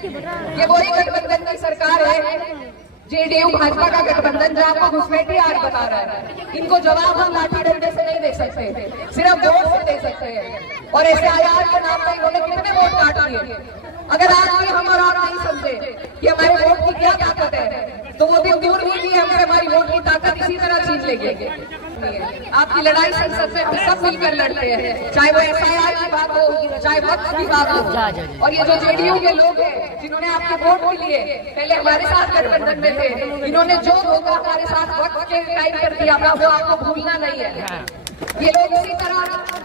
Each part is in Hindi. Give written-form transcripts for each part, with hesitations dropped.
ये वही गठबंधन की सरकार है, जेडीयू भाजपा का गठबंधन जो आपको घुसपैठी आज बता रहा है। इनको जवाब हम लाठी डंडे से नहीं दे सकते, सिर्फ वोट से दे सकते हैं। और SIR के नाम पर इन्होंने कितने वोट काट लिए। अगर आज भी हम और आप नहीं समझे कि हमारे वोट की क्या ताकत है, तो वो दिन दूर नहीं है हमें हमारी वोट की ताकत इसी तरह छीन लेंगे। आपकी लड़ाई संसद में हम सब मिलकर लड़ते हैं, चाहे वो SIR की बात हो, चाहे वक्त की बात हो। और ये जो जेडीयू के लोग हैं जिन्होंने आपके वोट के लिए पहले हमारे साथ गठबंधन में थे, इन्होंने जो धोखा हमारे साथ वक्त के टाइम कर दिया वो आपको भूलना नहीं है। ये लोग इसी तरह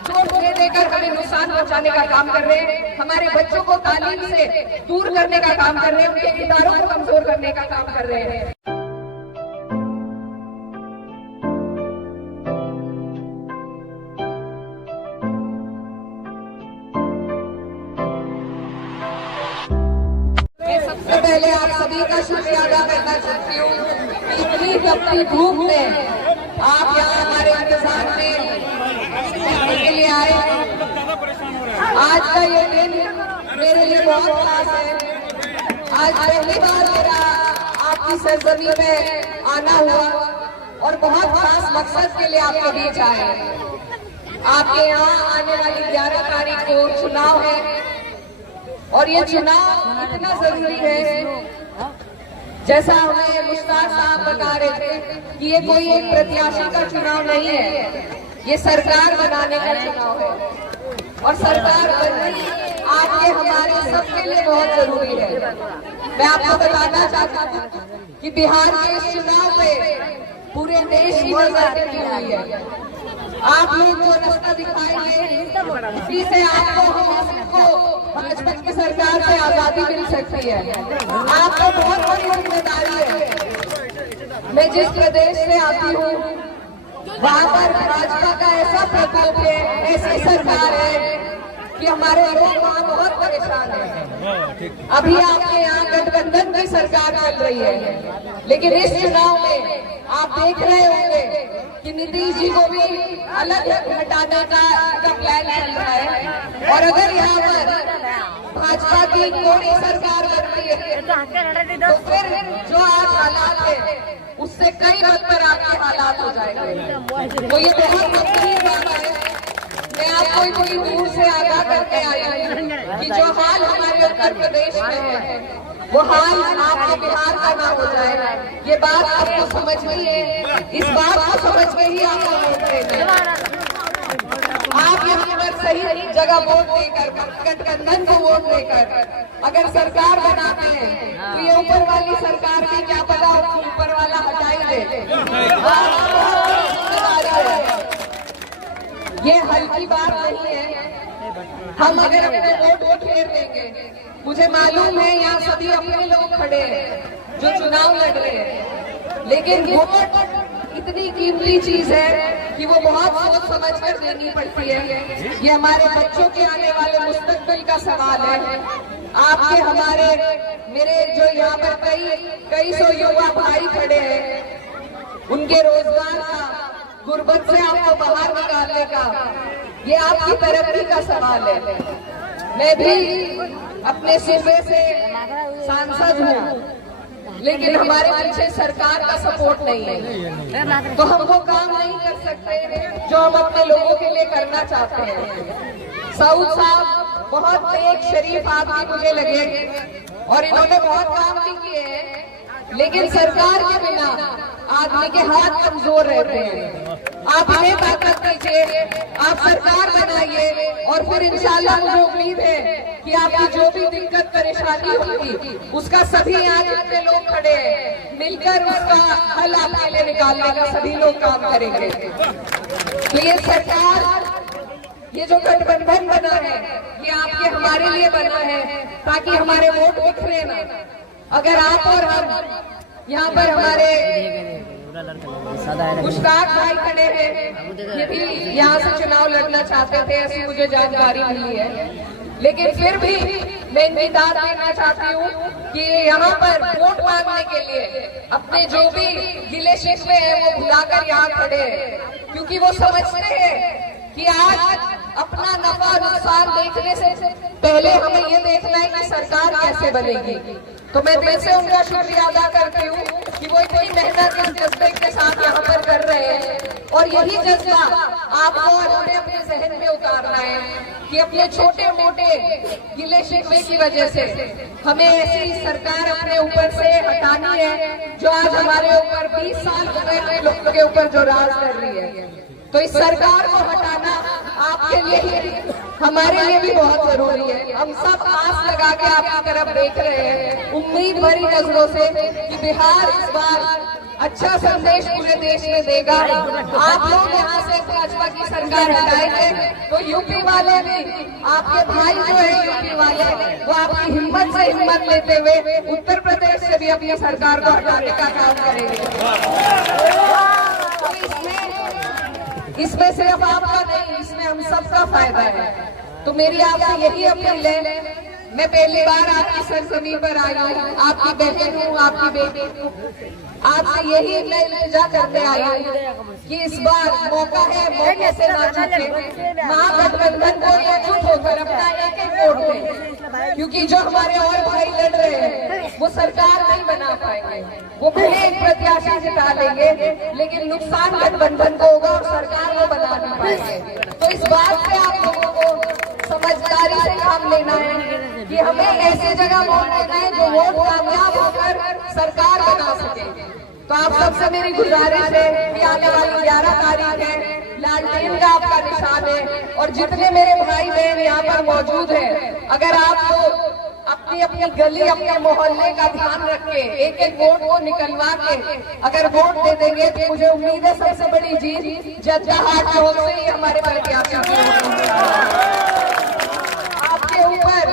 चोट दे देकर हमें नुकसान पहुंचाने का काम कर रहे हैं, हमारे बच्चों को तालीम से दूर करने का काम कर रहे हैं, उनके इदारों को कमजोर करने का काम कर रहे हैं। सबसे पहले आप सभी का शुक्रिया अदा करना चाहती हूँ। इतनी तपती धूप में आप यहाँ हमारे इंतजार में के लिए आए। आज का ये दिन मेरे लिए बहुत खास है। आज पहली बार मेरा आपकी सरजमी में आना हुआ और बहुत खास मकसद के लिए आपके बीच आए। आपके यहाँ आने वाली 11 तारीख को चुनाव है और ये चुनाव इतना जरूरी है, जैसा हमें मुश्ताक साहब बता रहे थे कि ये कोई एक प्रत्याशी का चुनाव नहीं है, ये सरकार बनाने का चुनाव है। और सरकार बननी आपके हमारे सबके लिए बहुत जरूरी है। मैं आपको बताना चाहता हूँ कि बिहार के इस चुनाव में पूरे देश की नजर टिकी हुई है। आप लोग जो रास्ता दिखाएंगे इसी से आपको हम सबको भाजपा की सरकार से आजादी मिल सकती है। आपको बहुत बड़ी जिम्मेदारी है। मैं जिस प्रदेश से आती हूँ वहाँ पर भाजपा का ऐसा प्रकोप है, ऐसी सरकार है कि हमारे लोग वहाँ बहुत परेशान हैं। अभी आपके यहाँ गठबंधन की सरकार चल रही है, लेकिन इस चुनाव में आप देख रहे होंगे कि नीतीश जी को भी अलग हटाने का प्लान चल रहा है। और अगर यहाँ पर भाजपा की कोई सरकार बनती है तो फिर जो आज हालात है उससे कई बदतर आपके हालात हो जाएंगे। तो ये बहुत गंभीर बात है। मैं आपको इतनी दूर से आगाह करके आई हूँ कि जो हाल हमारे उत्तर प्रदेश में है वो हाल आपके बिहार का ना हो जाए। ये बात आपको समझ में है, इस बात को समझ में ही आपको वोट देना। आप यहाँ पर सही जगह वोट देकर, गठबंधन को वोट देकर अगर सरकार बनाते हैं तो ये ऊपर वाली सरकार भी क्या पता ऊपर वाला हटाई दे। ये हल्की बात नहीं है। हम अगर अपने वोट फेर देंगे, मुझे मालूम है यहाँ सभी अपने लोग खड़े हैं जो चुनाव लड़ रहे हैं, लेकिन वोट इतनी कीमती चीज है कि वो बहुत सोच समझ कर देनी पड़ती है। ये हमारे बच्चों के आने वाले मुस्तकबिल का सवाल है। आपके हमारे मेरे जो यहाँ पर कई सौ युवा भाई खड़े हैं, उनके रोजगार का, गुर्बत से आपको बाहर निकालने का, ये आपकी तरक्की का सवाल है। मैं भी अपने सूबे से सांसद हूँ, लेकिन हमारे पीछे सरकार का सपोर्ट नहीं है, तो हम वो काम नहीं कर सकते जो हम अपने लोगों के लिए करना चाहते हैं। सऊद साहब बहुत नेक शरीफ आदमी मुझे लगे और इन्होंने बहुत काम भी किए हैं, लेकिन सरकार के बिना आदमी के हाथ कमजोर रहते हैं। आप इन्हें ताकत दीजिए, आप सरकार बनाइए और फिर इंशाल्लाह मुझे उम्मीद है कि आपकी जो भी दिक्कत परेशानी होगी उसका सभी यहाँ जितने लोग खड़े हैं मिलकर उसका हल आपके लिए निकालने का सभी लोग काम करेंगे। तो ये सरकार, ये जो गठबंधन बना है ये आपके हमारे लिए बना है ताकि हमारे वोट बिखरे ना। अगर आप और हम यहाँ पर हमारे मुश्ताक भाई खड़े हैं, ये भी यहाँ से चुनाव लड़ना चाहते थे, ऐसी मुझे जानकारी मिली है, लेकिन फिर भी मैं इनकी दाद देना चाहती हूँ कि यहाँ पर वोट मांगने के लिए अपने जो भी गिले शिकवे हैं वो भुलाकर यहाँ खड़े हैं, क्योंकि वो समझते हैं कि आज अपना नफा नुकसान देखने से पहले हमें ये देखना है कि सरकार कैसे बनेगी। तो मैं दिल से उनका शुक्रिया अदा करती हूँ कि वो इतनी मेहनत इस जज्बे के साथ यहाँ पर कर रहे हैं। और यही जज्बा आपको और हमें अपने जहन में उतारना है कि अपने छोटे मोटे गिले शिकवे की वजह से हमें ऐसी सरकार अपने ऊपर से हटानी है जो आज हमारे ऊपर 20 साल पहले लोगों के ऊपर जो राज कर रही है। तो इस सरकार को हटाना आपके लिए ही हमारे लिए भी बहुत जरूरी है। हम सब आस लगा के आपकी तरफ देख रहे हैं उम्मीद भरी नजरों से कि बिहार इस बार अच्छा संदेश पूरे देश में देगा। आप लोग यहाँ से भाजपा की सरकार हटाएंगे तो यूपी वाले भी, आपके भाई जो है यूपी वाले, वो आपकी हिम्मत से हिम्मत लेते हुए उत्तर प्रदेश से भी अपनी सरकार को हटाने का काम करेंगे। तो इसमें सिर्फ आपका नहीं, इसमें हम सबका फायदा है। तो मेरी आपसे यही अपील है, मैं पहली बार आपकी सरजमीन पर आई हूँ, आपकी बहन हूँ, आपकी बेटी हूँ, आपसे यही मैं इल्तिजा करने आई हूँ कि इस बार मौका है, मौके से ना चूके। महागठबंधन को एकजुट होकर अपना एक एक वोट दें, क्योंकि जो हमारे और भाई लड़ रहे हैं वो सरकार नहीं बना पाएंगे। वो भले एक प्रत्याशी जिता लेंगे लेकिन नुकसान गठबंधन को होगा और सरकार वो बना नहीं पाएंगे। तो इस बात पे आप लोगों को समझदारी से काम लेना है कि हमें ऐसी जगह वोट देना है जो वोट कामयाब होकर सरकार बना सके। तो आप सबसे मेरी गुजारिश है कि आने वाली 11 तारीख है, लालटेन का आपका निशान है और जितने मेरे भाई बहन यहाँ पर मौजूद हैं, अगर आप तो अपनी अपनी गली, अपने मोहल्ले का ध्यान रख के एक एक वोट को निकलवा के अगर वोट दे देंगे तो मुझे उम्मीद है सबसे बड़ी जीत जद्दाहाट चौक से ही हमारे प्रत्याशी आपके ऊपर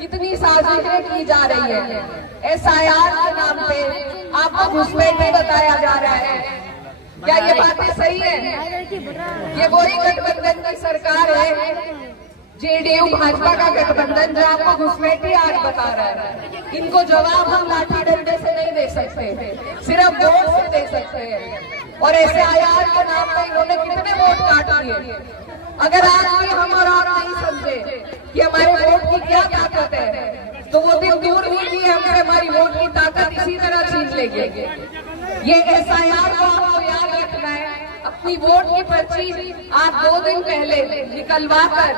कितनी साजिशें की जा रही है। SIR के नाम पे आपको घुसपैठ बताया जा रहा है। क्या ये बातें सही है? ये वही गठबंधन की सरकार है, JDU भाजपा का गठबंधन, जो आपको घुसपैठी आज बता रहा है। इनको जवाब हम लाठी डंडे से नहीं दे सकते, सिर्फ वोट से दे सकते हैं। और SIR के नाम पे इन्होंने कितने वोट काट दिए। अगर आज भी हम और आप नहीं समझे कि हमारे वोट की क्या ताकत है तो वो दिन दूर नहीं कि हमसे हमारी वोट की ताकत इसी तरह छीन लेंगे। ये SIR को आपको याद रखना है। अपनी वोट की पर्ची आप 2 दिन पहले निकलवा कर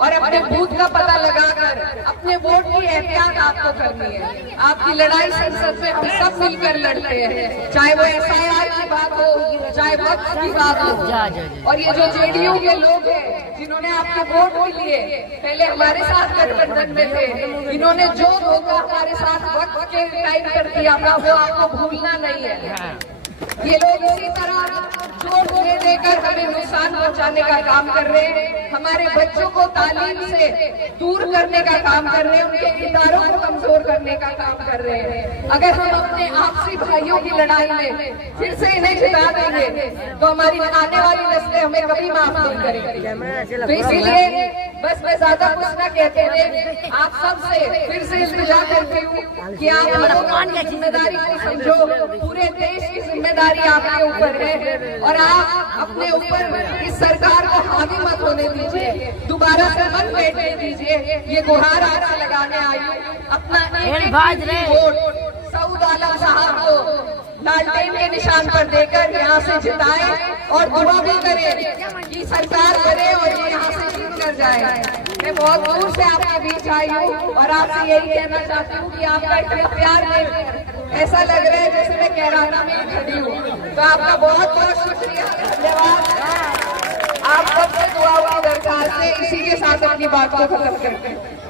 और अपने बूथ का पता लगाकर अपने वोट की एहतियात आपको करनी है। आपकी लड़ाई संसद में हम सब मिलकर लड़ते हैं, चाहे वो SIR की बात हो, चाहे वक्त की बात हो। और ये जो JDU के लोग हैं जिन्होंने आपके वोट भी लिए, पहले हमारे साथ गठबंधन में थे, इन्होंने जो धोखा हमारे साथ वक्त के टाइम पर किया था वो आपको भूलना नहीं है। ये लोग इसी तरह जोर दे देकर हमें नुकसान पहुंचाने का काम कर रहे हैं, हमारे बच्चों को तालीम से दूर करने का काम कर रहे हैं, उनके इदारों को कमजोर करने का काम कर रहे हैं। अगर हम अपने आपसी भाइयों की लड़ाई में फिर से इन्हें जिता देंगे तो हमारी आने वाली नस्लें हमें कभी माफ नहीं करेंगी। तो इसीलिए बस मैं ज्यादा कुछ न कहते हुए आप सबसे फिर से इल्तिजा करती हूँ कि आप लोगों की जिम्मेदारी को समझो। पूरे देश की जिम्मेदारी आपके ऊपर है और आप अपने ऊपर इस सरकार को हावी मत होने दीजिए, दोबारा से मत बैठने दीजिए। ये गुहार आपसे लगाने आई हूँ, अपना एक वोट सऊद आलम साहब को लालटेन के निशान पर देकर यहाँ से जिताए और दुआ भी करे कि सरकार करे और ये यहाँ से जीत कर जाए। मैं बहुत दूर से आपके बीच आई हूँ और आपसे यही कहना चाहती हूँ कि आपका इतना प्यार नहीं, ऐसा लग रहा है जैसे मैं कैराना में खड़ी हूँ। तो आपका बहुत बहुत शुक्रिया, धन्यवाद। आप सबसे दुआओं की दरखास्त है, इसी के साथ अपनी बात को खत्म करते हैं।